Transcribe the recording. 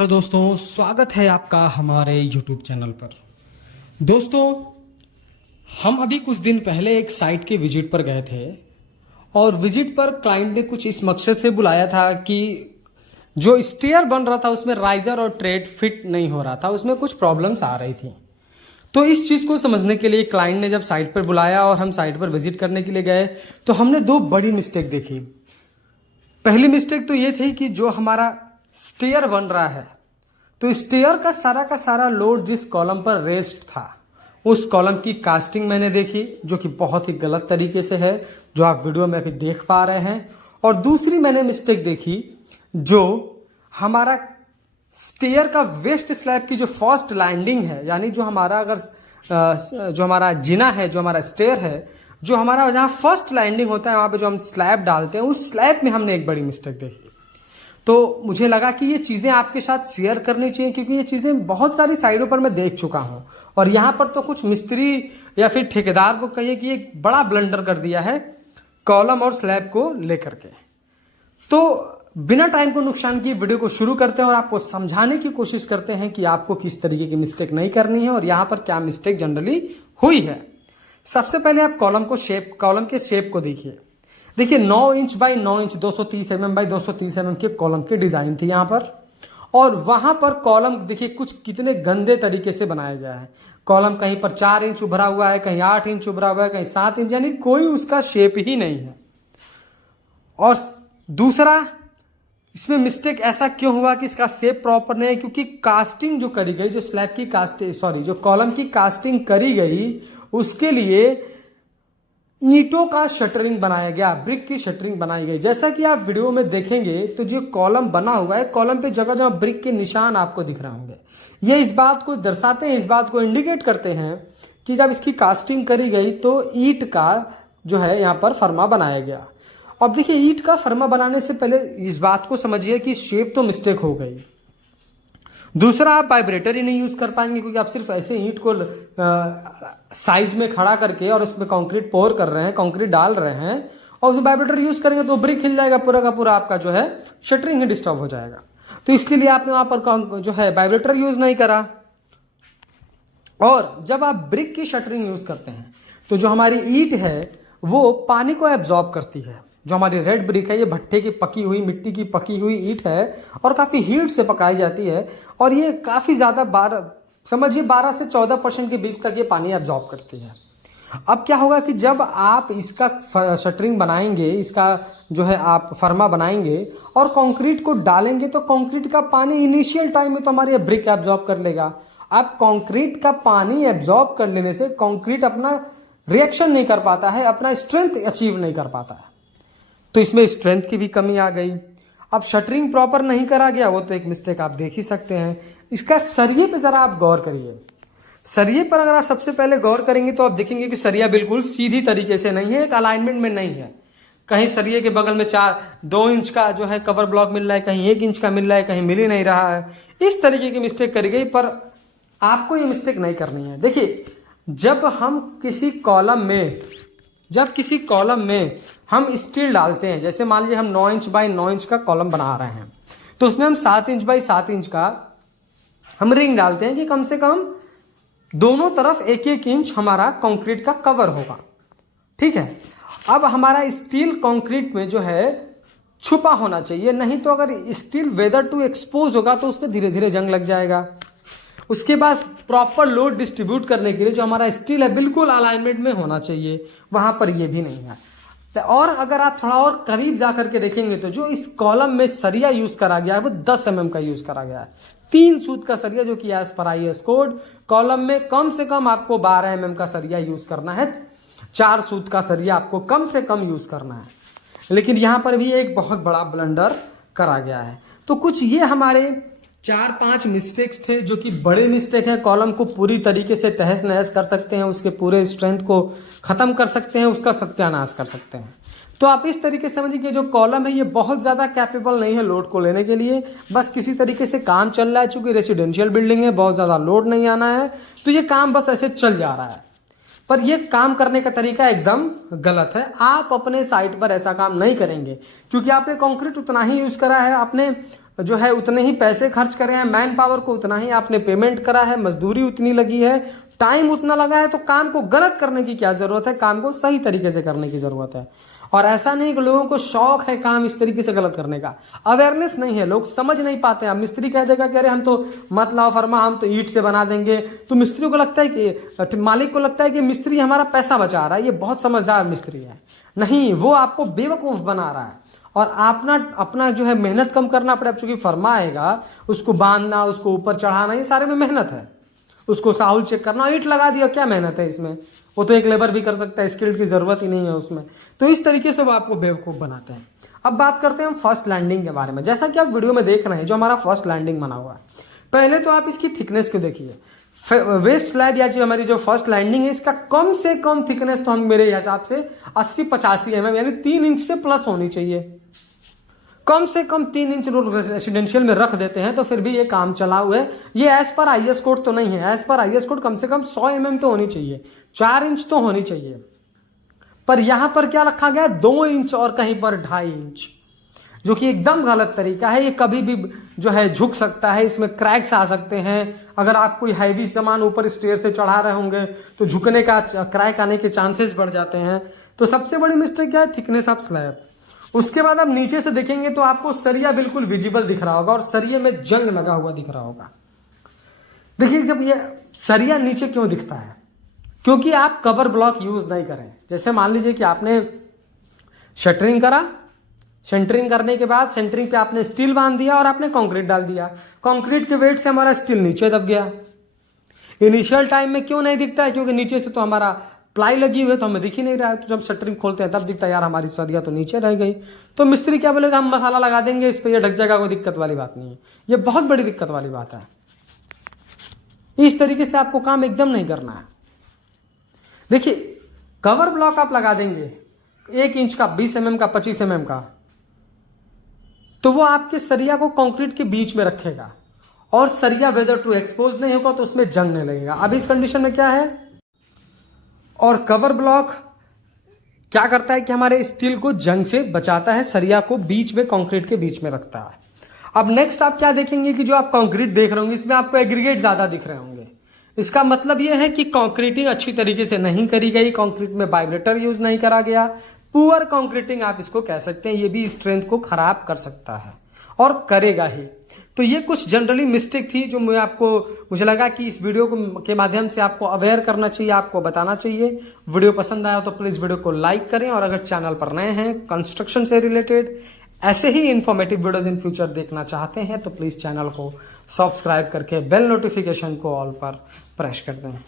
Hello दोस्तों, स्वागत है आपका हमारे YouTube चैनल पर। दोस्तों, हम अभी कुछ दिन पहले एक साइट के विजिट पर गए थे और विजिट पर क्लाइंट ने कुछ इस मकसद से बुलाया था कि जो स्टेयर बन रहा था उसमें राइजर और ट्रेड फिट नहीं हो रहा था, उसमें कुछ प्रॉब्लम्स आ रही थी। तो इस चीज़ को समझने के लिए क्लाइंट ने जब साइट पर बुलाया और हम साइट पर विजिट करने के लिए गए तो हमने दो बड़ी मिस्टेक देखी। पहली मिस्टेक तो ये थी कि जो हमारा स्टेयर बन रहा है तो स्टेयर का सारा लोड जिस कॉलम पर रेस्ट था उस कॉलम की कास्टिंग मैंने देखी, जो कि बहुत ही गलत तरीके से है, जो आप वीडियो में अभी देख पा रहे हैं। और दूसरी मैंने मिस्टेक देखी, जो हमारा स्टेयर का वेस्ट स्लैब की जो फर्स्ट लैंडिंग है, यानी जो हमारा जो हमारा जीना है, जो हमारा स्टेयर है, जो हमारा जहाँ फर्स्ट लैंडिंग होता है वहाँ पे जो हम स्लैब डालते हैं उस स्लैब में हमने एक बड़ी मिस्टेक देखी। तो मुझे लगा कि ये चीज़ें आपके साथ शेयर करनी चाहिए, क्योंकि ये चीज़ें बहुत सारी साइडों पर मैं देख चुका हूँ और यहाँ पर तो कुछ मिस्त्री या फिर ठेकेदार को कहिए कि एक बड़ा ब्लंडर कर दिया है कॉलम और स्लैब को लेकर के। तो बिना टाइम को नुकसान किए वीडियो को शुरू करते हैं और आपको समझाने की कोशिश करते हैं कि आपको किस तरीके की मिस्टेक नहीं करनी है और यहाँ पर क्या मिस्टेक जनरली हुई है। सबसे पहले आप कॉलम के शेप को देखिए 9 inch by 9 inch 230 mm by 230 mm के कॉलम की डिजाइन थी यहाँ पर। और वहां पर कॉलम देखिए कुछ कितने गंदे तरीके से बनाया गया है। कॉलम कहीं पर 4 इंच उभरा हुआ है, कहीं 8 इंच उभरा हुआ है, कहीं 7 इंच, यानी कोई उसका शेप ही नहीं है। और दूसरा, इसमें मिस्टेक ऐसा क्यों हुआ कि इसका शेप प्रॉपर नहीं है, क्योंकि कास्टिंग जो करी गई, जो स्लैब की कास्टिंग जो कॉलम की कास्टिंग करी गई उसके लिए ईंटों का शटरिंग बनाया गया, ब्रिक की शटरिंग बनाई गई। जैसा कि आप वीडियो में देखेंगे तो जो कॉलम बना हुआ है, कॉलम पे जगह जगह ब्रिक के निशान आपको दिख रहे होंगे। ये इस बात को दर्शाते हैं, इस बात को इंडिकेट करते हैं कि जब इसकी कास्टिंग करी गई तो ईंट का जो है यहाँ पर फर्मा बनाया गया। अब देखिए, ईंट का फर्मा बनाने से पहले इस बात को समझिए कि शेप तो मिस्टेक हो गई। दूसरा, आप वाइब्रेटर ही नहीं यूज कर पाएंगे, क्योंकि आप सिर्फ ऐसे ईंट को साइज में खड़ा करके और उसमें कंक्रीट पोर कर रहे हैं, कंक्रीट डाल रहे हैं और उसमें वाइब्रेटर यूज करेंगे तो ब्रिक हिल जाएगा, पूरा का पूरा आपका जो है शटरिंग ही डिस्टर्ब हो जाएगा। तो इसके लिए आपने वहां पर जो है वाइब्रेटर यूज नहीं करा। और जब आप ब्रिक की शटरिंग यूज करते हैं तो जो हमारी ईंट है वो पानी को एब्जॉर्ब करती है। जो हमारी रेड ब्रिक है, ये भट्टे की पकी हुई, मिट्टी की पकी हुई ईंट है और काफ़ी हीट से पकाई जाती है और ये काफ़ी ज़्यादा समझिए 12 से 14% के बीच तक ये पानी एब्जॉर्ब करती है। अब क्या होगा कि जब आप इसका शटरिंग बनाएंगे, इसका जो है आप फर्मा बनाएंगे और कंक्रीट को डालेंगे तो कंक्रीट का पानी इनिशियल टाइम में तो हमारे ब्रिक एब्जॉर्ब कर लेगा। अब कंक्रीट का पानी एब्जॉर्ब कर लेने से कंक्रीट अपना रिएक्शन नहीं कर पाता है, अपना स्ट्रेंथ अचीव नहीं कर पाता है, तो इसमें स्ट्रेंथ की भी कमी आ गई। अब शटरिंग प्रॉपर नहीं करा गया, वो तो एक मिस्टेक आप देख ही सकते हैं। इसका सरिये पे जरा आप गौर करिए। सरिये पर अगर आप सबसे पहले गौर करेंगे तो आप देखेंगे कि सरिया बिल्कुल सीधी तरीके से नहीं है, एक अलाइनमेंट में नहीं है। कहीं सरिये के बगल में 2 इंच का जो है कवर ब्लॉक मिल रहा है, कहीं 1 इंच का मिल रहा है, कहीं मिल ही नहीं रहा है। इस तरीके की मिस्टेक करी गई, पर आपको ये मिस्टेक नहीं करनी है। देखिए, जब किसी कॉलम में हम स्टील डालते हैं, जैसे मान लीजिए हम 9 इंच बाई 9 इंच का कॉलम बना रहे हैं तो उसमें हम 7 इंच बाई 7 इंच का हम रिंग डालते हैं कि कम से कम दोनों तरफ 1-1 इंच हमारा कंक्रीट का कवर होगा। ठीक है। अब हमारा स्टील कंक्रीट में जो है छुपा होना चाहिए, नहीं तो अगर स्टील वेदर टू एक्सपोज होगा तो उसमें धीरे धीरे जंग लग जाएगा। उसके बाद प्रॉपर लोड डिस्ट्रीब्यूट करने के लिए जो हमारा स्टील है बिल्कुल अलाइनमेंट में होना चाहिए, वहां पर ये भी नहीं है। और अगर आप थोड़ा और करीब जाकर के देखेंगे तो जो इस कॉलम में सरिया यूज करा गया है वो 10 mm का यूज करा गया है। 3 सूत का सरिया, जो कि as per IAS code column में कम से कम आपको 12 mm का सरिया यूज करना है, 4 सूत का सरिया आपको कम से कम यूज करना है। लेकिन यहां पर भी एक बहुत बड़ा ब्लंडर करा गया है। तो कुछ ये हमारे 4-5 मिस्टेक्स थे जो कि बड़े मिस्टेक है, कॉलम को पूरी तरीके से तहस नहस कर सकते हैं, उसके पूरे स्ट्रेंथ को खत्म कर सकते हैं, उसका सत्यानाश कर सकते हैं। तो आप इस तरीके से समझिए कि जो कॉलम है ये बहुत ज़्यादा कैपेबल नहीं है लोड को लेने के लिए, बस किसी तरीके से काम चल रहा है। चूंकि रेसिडेंशियल बिल्डिंग है, बहुत ज़्यादा लोड नहीं आना है, तो ये काम बस ऐसे चल जा रहा है। पर ये काम करने का तरीका एकदम गलत है। आप अपने साइट पर ऐसा काम नहीं करेंगे, क्योंकि आपने कंक्रीट उतना ही यूज करा है, आपने जो है उतने ही पैसे खर्च करे हैं, मैन पावर को उतना ही आपने पेमेंट करा है, मजदूरी उतनी लगी है, टाइम उतना लगा है, तो काम को गलत करने की क्या जरूरत है, काम को सही तरीके से करने की जरूरत है। और ऐसा नहीं कि लोगों को शौक है काम इस तरीके से गलत करने का, अवेयरनेस नहीं है, लोग समझ नहीं पाते हैं। मिस्त्री कह देगा कि अरे हम तो मत लाओ फरमा, हम तो ईंट से बना देंगे, तो मिस्त्री को लगता है कि मालिक को लगता है कि मिस्त्री हमारा पैसा बचा रहा है, ये बहुत समझदार मिस्त्री है। नहीं, वो आपको बेवकूफ बना रहा है। और अपना जो है मेहनत कम करना पड़े। अब चूंकि फरमा आएगा, उसको बांधना, उसको ऊपर चढ़ाना, ये सारे में मेहनत है। उसको साहुल चेक करना, ईंट लगा दिया, क्या मेहनत है इसमें, वो तो एक लेबर भी कर सकता है, स्किल की जरूरत ही नहीं है उसमें। तो इस तरीके से वो आपको बेवकूफ बनाते हैं। अब बात करते हैं हम फर्स्ट लैंडिंग के बारे में। जैसा कि आप वीडियो में देख रहे हैं, जो हमारा फर्स्ट लैंडिंग बना हुआ है, पहले तो आप इसकी थिकनेस को देखिए। वेस्ट स्लैब या जो हमारी जो फर्स्ट लैंडिंग है, इसका कम से कम थिकनेस तो हम मेरे हिसाब से 80-85 mm यानी 3 इंच से प्लस होनी चाहिए। कम से कम 3 इंच रेसिडेंशियल में रख देते हैं तो फिर भी ये काम चला हुआ है। ये एज पर आईएस कोड तो नहीं है, एज पर आईएस कोड कम से कम 100 mm तो होनी चाहिए, 4 इंच तो होनी चाहिए। पर यहां पर क्या रखा गया, 2 इंच और कहीं पर 2.5 इंच, जो कि एकदम गलत तरीका है। ये कभी भी जो है झुक सकता है, इसमें क्रैक्स आ सकते हैं। अगर आप कोई हैवी सामान ऊपर स्टेयर से चढ़ा रहे होंगे तो झुकने का, क्रैक आने के चांसेस बढ़ जाते हैं। तो सबसे बड़ी मिस्टेक क्या है, थिकनेस ऑफ स्लैब। उसके बाद आप नीचे से देखेंगे तो आपको सरिया बिल्कुल विजिबल दिख रहा होगा और सरिये में जंग लगा हुआ दिख रहा होगा। देखिए, जब ये सरिया नीचे क्यों दिखता है, क्योंकि आप कवर ब्लॉक यूज नहीं करें। जैसे मान लीजिए कि आपने शटरिंग करा, सेंटरिंग करने के बाद सेंटरिंग पे आपने स्टील बांध दिया और आपने कंक्रीट डाल दिया। कंक्रीट के वेट से हमारा स्टील नीचे दब गया। इनिशियल टाइम में क्यों नहीं दिखता है, क्योंकि नीचे से तो हमारा प्लाई लगी हुई है, तो हमें दिख ही नहीं रहा है। तो जब शटरिंग खोलते हैं तब दिखता है यार हमारी सरिया तो नीचे रह गई। तो मिस्त्री क्या बोलेगा, हम मसाला लगा देंगे इस पे, ये ढक जाएगा, कोई दिक्कत वाली बात नहीं है। ये बहुत बड़ी दिक्कत वाली बात है। इस तरीके से आपको काम एकदम नहीं करना है। देखिए, कवर ब्लॉक आप लगा देंगे 1 इंच का, 20 mm का, 25 mm का, तो वो आपके सरिया को कंक्रीट के बीच में रखेगा और सरिया वेदर टू एक्सपोज नहीं होगा तो उसमें जंग नहीं लगेगा। अब इस कंडीशन में क्या है, और कवर ब्लॉक क्या करता है कि हमारे स्टील को जंग से बचाता है, सरिया को बीच में, कंक्रीट के बीच में रखता है। अब नेक्स्ट आप क्या देखेंगे कि जो आप कंक्रीट देख रहे होंगे इसमें आपको एग्रीगेट ज्यादा दिख रहे होंगे। इसका मतलब यह है कि कंक्रीटिंग अच्छी तरीके से नहीं करी गई, कंक्रीट में वाइब्रेटर यूज नहीं करा गया। पुअर कंक्रीटिंग आप इसको कह सकते हैं। ये भी स्ट्रेंथ को खराब कर सकता है और करेगा ही। तो ये कुछ जनरली मिस्टेक थी जो मुझे लगा कि इस वीडियो के माध्यम से आपको अवेयर करना चाहिए, आपको बताना चाहिए। वीडियो पसंद आया तो प्लीज वीडियो को लाइक करें, और अगर चैनल पर नए हैं, कंस्ट्रक्शन से रिलेटेड ऐसे ही इंफॉर्मेटिव वीडियोस इन फ्यूचर देखना चाहते हैं तो प्लीज चैनल को सब्सक्राइब करके बेल नोटिफिकेशन को ऑल पर प्रेस कर दें।